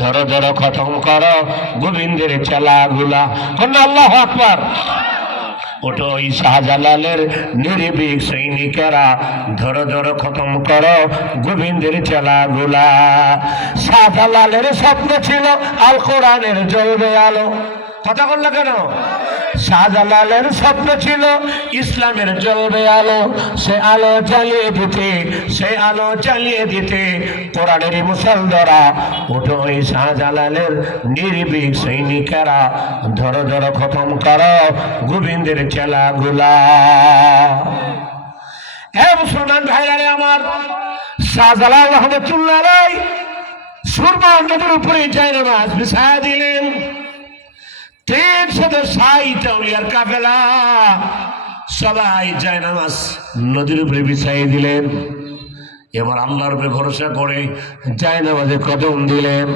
ধরো ধরো খতম করো গোবিন্দের চেলাগুলা। আল্লাহু আকবার। ওটো ওই শাহজালালের নির্ভীক সৈনিকেরা ধরো ধরো খতম করো গোবিন্দের চেলাগুলা। শাহজালালের স্বপ্ন ছিল আল কোরআনের জ্বলবে আলো। কথা বললো কেন? শাহজালালের স্বপ্ন ছিল ইসলামের জ্বলবে আলো। সে আলো জ্বালিয়ে দিতে, সে আলো জ্বালিয়ে দিতে কোরআনের মুসলমানরা। ওঠো ওই শাহজালালের নির্ভীক সৈনিকেরা ধরো ধরো খতম করো গোবিন্দের চেলাগুলা। হে মুসলমান ভাইরা রে আমার, শাহজালাল রহমতুল্লাহ আলাইহি সুরমা নদীর উপরে জায়নামাজ বিছায়া দিলেন। 360 আউলিয়ার কাফেলা সবাই জায়নামাজ নদীর উপরে বিছাই দিলেন। এবার আল্লাহর উপরে ভরসা করে জায়নামাজে কদম দিলেন।